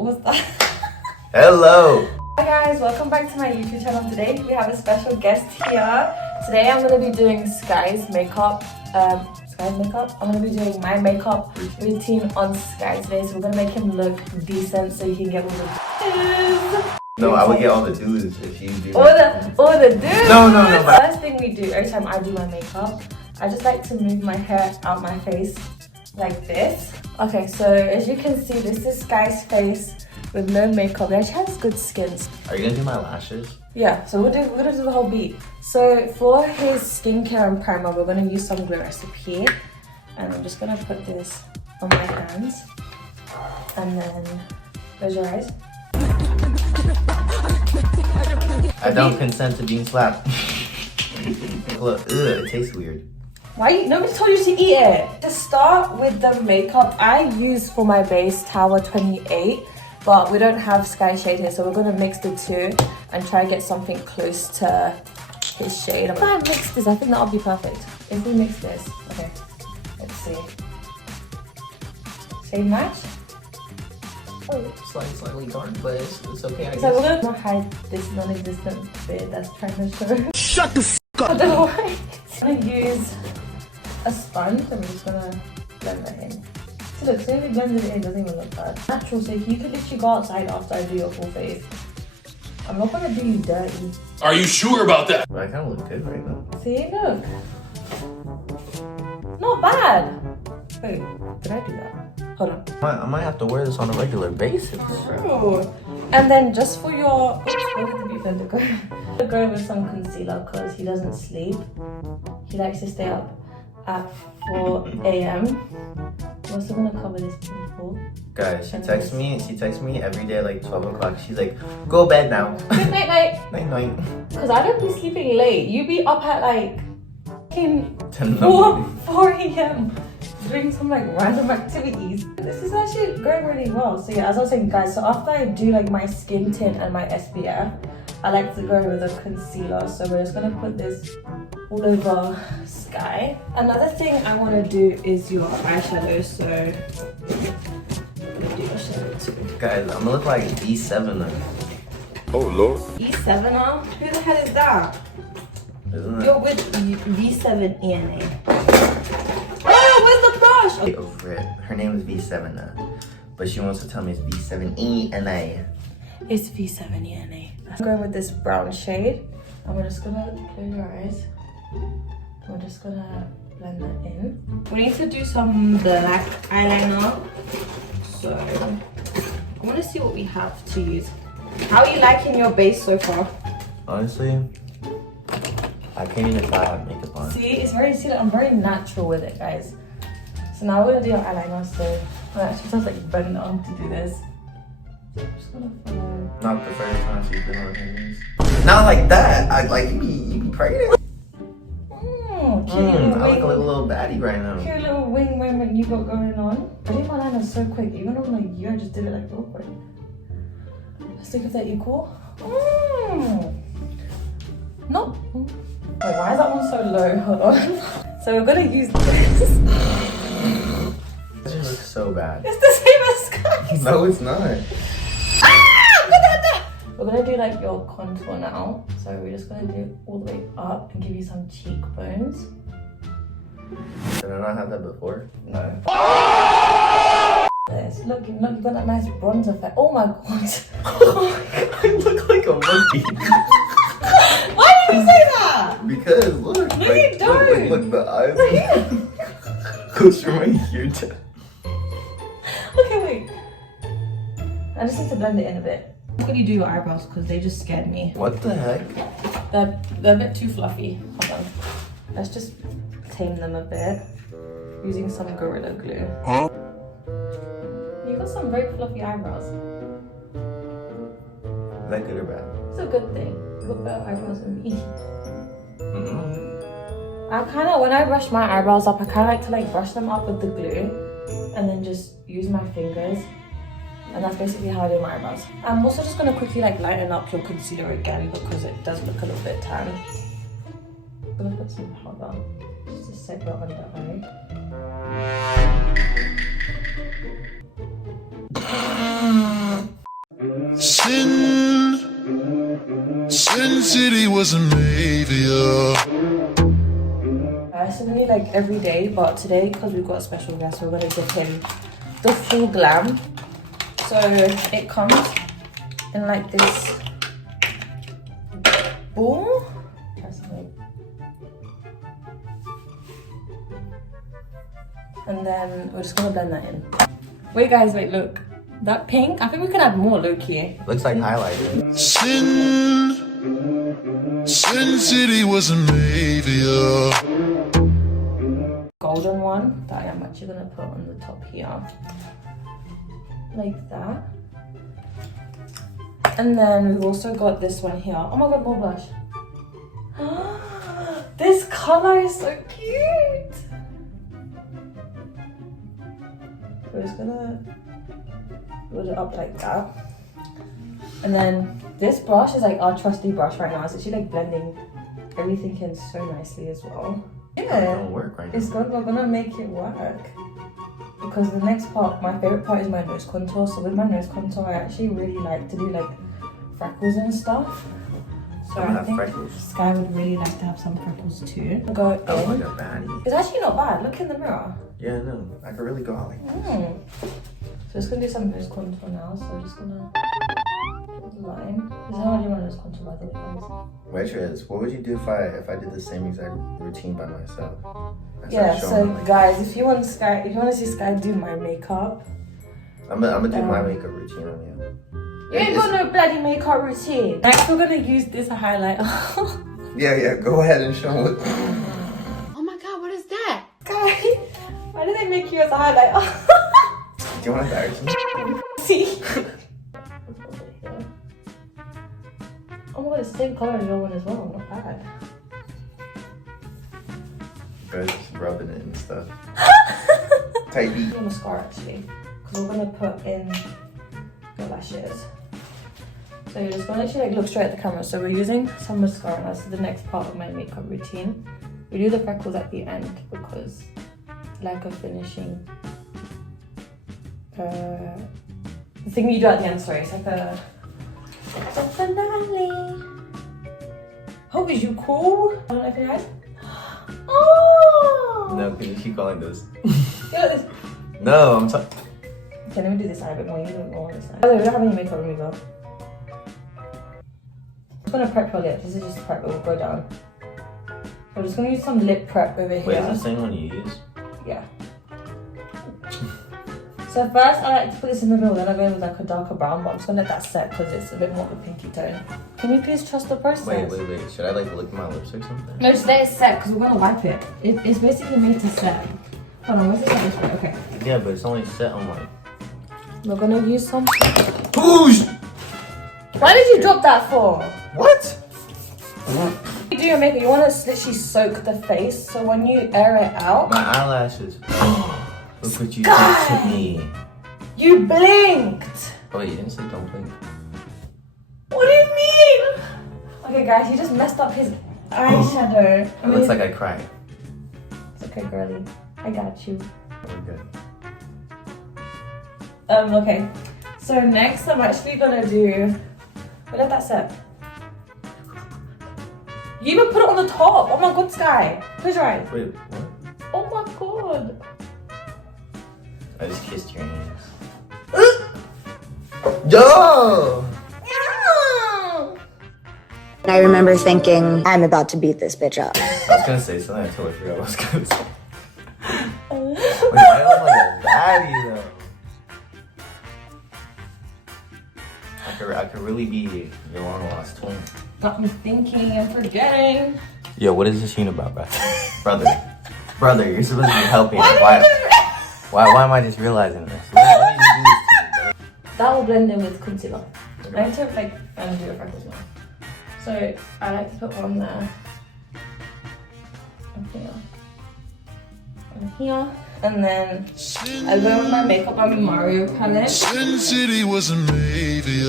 What was that? Hello! Hi guys, welcome back to my YouTube channel. Today we have a special guest here. Today I'm going to be doing Sky's makeup. I'm going to be doing my makeup routine on Sky today. So we're going to make him look decent so he can get all the do's. No, I would get all the do's if you do all the do's. No. First thing we do every time I do my makeup, I just like to move my hair out my face like this. Okay, so as you can see, this is Sky's face with no makeup. He actually has good skin. Are you gonna do my lashes? Yeah, so we're gonna do the whole beat. So for his skincare and primer, we're gonna use some Glow Recipe. And I'm just gonna put this on my hands. And then, close your eyes. I don't consent to being slapped. Look, ugh, it tastes weird. Why? Nobody told you to eat it. To start with the makeup, I use for my base Tower 28, but we don't have Sky shade here, so we're gonna mix the two and try to get something close to his shade. If I mix this, I think that'll be perfect. If we mix this, okay, let's see. Shade match? Oh, slightly dark, but it's okay, I guess. So we're gonna hide this non-existent bit that's trying to show. Shut the f*** up! Otherwise, I'm gonna use a sponge and we're just gonna blend that in. So look, so if we blended it in, it doesn't even look bad. Natural, so you could literally go outside after I do your full face. I'm not gonna do you dirty. Are you sure about that? But I kind of look good right now. See, look. Not bad. Wait, did I do that? Hold on. I might have to wear this on a regular basis. True. And then just for your, where did the beauty blender go? Go with some concealer because he doesn't sleep. He likes to stay up at 4 a.m. We're also gonna cover this pimple. Guys, she texts me every day like 12 o'clock. She's like, go bed now. Good night, night. Night night. Because I don't be sleeping late. You be up at like 4 a.m. doing some like random activities. This is actually going really well. So yeah, as I was saying guys, so after I do like my skin tint and my SPF, I like to go with a concealer. So we're just gonna put this all over Sky. Another thing I want to do is your eyeshadow. So I'm gonna do your shadow too. Guys, I'm gonna look like V7 then. Oh Lord. E7er? Who the hell is that? Isn't it? You're with V7 ENA. Oh, where's the brush? Get over it. Her name is V7, but she wants to tell me it's V7ENA. It's V7 ENA. I'm going with this brown shade. And we're just gonna close your eyes. We're just gonna blend that in. We need to do some black eyeliner. So I want to see what we have to use. How are you liking your base so far? Honestly, I can't even try to have makeup on. See, it's very, I'm very natural with it, guys. So now we're gonna do our eyeliner. So it actually sounds like bending on to do this. So I'm just gonna follow. Not the first time she's been on her knees. Not like that. I like you be pregnant. Cute I look like a little baddie right now. Cute little wing moment you got going on. I did my liner so quick, even on like you, I just did it like real quick. Let's think if they're equal. No. Wait, why is that one so low? Hold on. So we're gonna use this. This just looks so bad. It's the same as Sky's. No, it's not. We're gonna do like your contour now. So we're just gonna do it all the way up and give you some cheekbones. Did I not have that before? No. This. Look, you got that nice bronze effect. Oh my god. I look like a monkey. Why did you say that? Because look. No, like, you don't. Look, the eyes. Goes from my ear to. Okay, wait. I just need to blend it in a bit. I'm gonna do your eyebrows because they just scared me. What the heck? They're a bit too fluffy. Hold on. Let's just tame them a bit using some Gorilla Glue. Huh? You got some very fluffy eyebrows. Is that good or bad? It's a good thing. You got better eyebrows than me. I kind of, when I brush my eyebrows up, I kind of like to like brush them up with the glue and then just use my fingers. And that's basically how I do my eyebrows. I'm also just going to quickly like lighten up your concealer again because it does look a little bit tan. I'm going to put some powder just to set your under eye. was a maybe. It's only like every day, but today because we've got a special guest, we're gonna give him the full glam. So it comes in like this ball. And then we're just gonna blend that in. Wait guys, wait, look. That pink, I think we can add more low-key. Looks like highlighter. Sin City was a maybe. Golden one that I am actually gonna put on the top here. Like that. And then we've also got this one here. Oh my god, more blush. This color is so cute. We're just gonna put it up like that. And then this brush is like our trusty brush right now. It's actually like blending everything in so nicely as well. Yeah, It'll work right it's now. we're gonna make it work. Because the next part, my favorite part is my nose contour. So with my nose contour, I actually really like to do like freckles and stuff. So I think freckles. Sky would really like to have some freckles too. Go in. Oh, like a baddie. It's actually not bad. Look in the mirror. Yeah, no, I could really go out like this. So just gonna do some nose contour now. So I'm just gonna put the line. This is how I do my nose contour, by the way, guys. Waitress, what would you do if I did the same exact routine by myself? Yeah. So guys, if you want to see Sky do my makeup, I'm gonna do my makeup routine on you. you ain't got no bloody makeup routine. Next, we're gonna use this highlighter. Yeah, go ahead and show it. Oh my god, what is that? Guy, why did they make you as a highlighter? Do you want to actually? See? Oh my god, it's the same color as your one as well. Not bad. Guys, just rubbing it and stuff. Tight beat. Mascara actually, because we're gonna put in your lashes. So you're just gonna actually like look straight at the camera. So we're using some mascara now. So the next part of my makeup routine, we do the freckles at the end because like a finishing. The thing you do at the end. Sorry, it's like a finale. Oh, is you cool? I don't know if you guys. Oh. No, can you keep calling this? Look at this. No, I'm sorry. Okay, let me do this side a bit more. You don't know this side. By the way, we don't have any makeup remover. I'm just gonna prep your lips. This is just prep. It will go down. So I'm just gonna use some lip prep over here. Wait, is this the same one you use? Yeah. So first, I like to put this in the middle. Then I go with like a darker brown, but I'm just gonna let that set because it's a bit more of a pinky tone. Can you please trust the process? Wait. Should I like lick my lips or something? No, just let it set because we're gonna wipe it. It's basically made to set. Hold on, where's the set this way? Okay. Yeah, but it's only set on my. We're gonna use some. Whoosh! Why did you drop that for? What? You do your makeup, you want to literally soak the face, so when you air it out, My eyelashes. Look what you did to me. you blinked. Oh, you didn't say don't blink. What do you mean? Okay, guys, he just messed up his eyeshadow. It looks like I cried. It's okay, girly. I got you. We're good. Okay. So next, I'm actually gonna do. Let that set. You even put it on the top. Oh my god, Sky. Close your eyes. Wait, what? Oh my god. I just kissed your hands. Yo! I remember thinking, I'm about to beat this bitch up. I was gonna say something, I totally forgot what I was gonna say. Wait, why do I look like a baddie though? I could really be your long lost twin. Got me thinking and forgetting. Yo, what is this scene about, brother? Brother, you're supposed to be helping. Why am I just realizing this? What did you do this to me, bro? That will blend in with concealer. I need to like do your freckles now. So I like to put one there. And here. And here. And then I go with my makeup by Mario palette. Sin City was a maybe.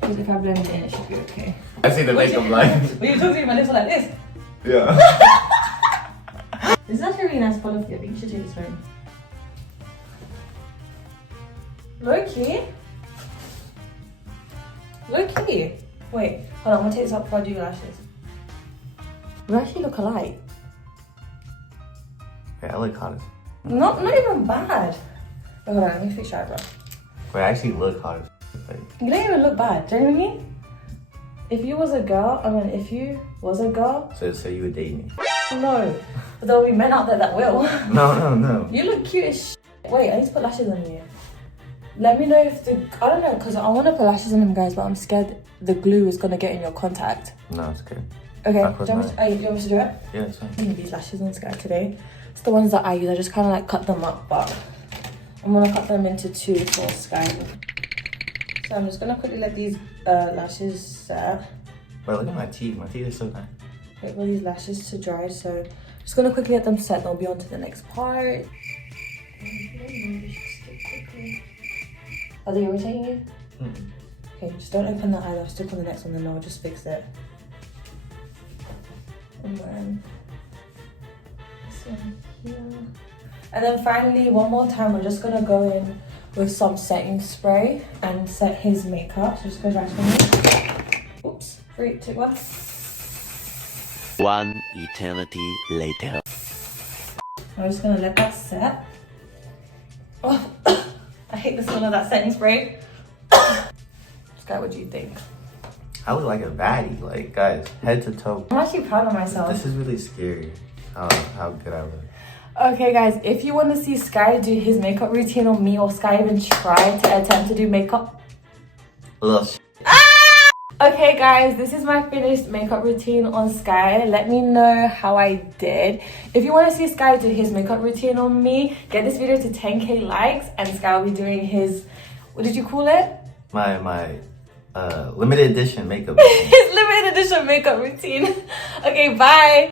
Because if I blend it in, it should be okay. I see the makeup line. But you don't see my lips are like this. Yeah. This is actually a really nice color for you. I think you should take this home. Low key. Wait, hold on, I'm gonna take this up before I do your lashes. We actually look alike. Wait, I look hot as... Not even bad. Wait, hold on, let me fix your eyebrow. Wait, I actually look hot as... Like, You don't even look bad, genuinely. If you was a girl, if you was a girl, so you would date me? no. But there'll be men out there that will. No. You look cute as Wait, I need to put lashes on you. Let me know if I don't know, because I want to put lashes on them, guys, but I'm scared the glue is going to get in your contact. No, it's okay. Okay, do you I'll put want me to do it? Yeah, it's fine. I'm gonna these lashes on Sky today. It's the ones that I use. I just kind of like cut them up, but I'm gonna cut them into 2 for Sky. So I'm just gonna quickly let these lashes set. Wait, look at my teeth. My teeth are so nice. Wait for these lashes to dry. So just gonna quickly let them set. They'll be on to the next part. Are they irritating you? Mm-mm. Okay, just don't open that eyelash. Stick on the next one, then I'll just fix it. And then this one here. And then finally, one more time, we're just gonna go in with some setting spray and set his makeup. So just go back for me. Oops, 3, 2, 1. One eternity later. I'm just gonna let that set. Oh, I hate the smell of that setting spray. Sky, what do you think? I look like a baddie. Like, guys, head to toe. I'm actually proud of myself. This is really scary. How good I look. Okay, guys, if you want to see Sky do his makeup routine on me, or Sky even try to attempt to do makeup. Okay, guys, this is my finished makeup routine on Sky. Let me know how I did. If you want to see Sky do his makeup routine on me, get this video to 10k likes, and Sky will be doing his, what did you call it? My limited edition makeup. His limited edition makeup routine. Okay, bye.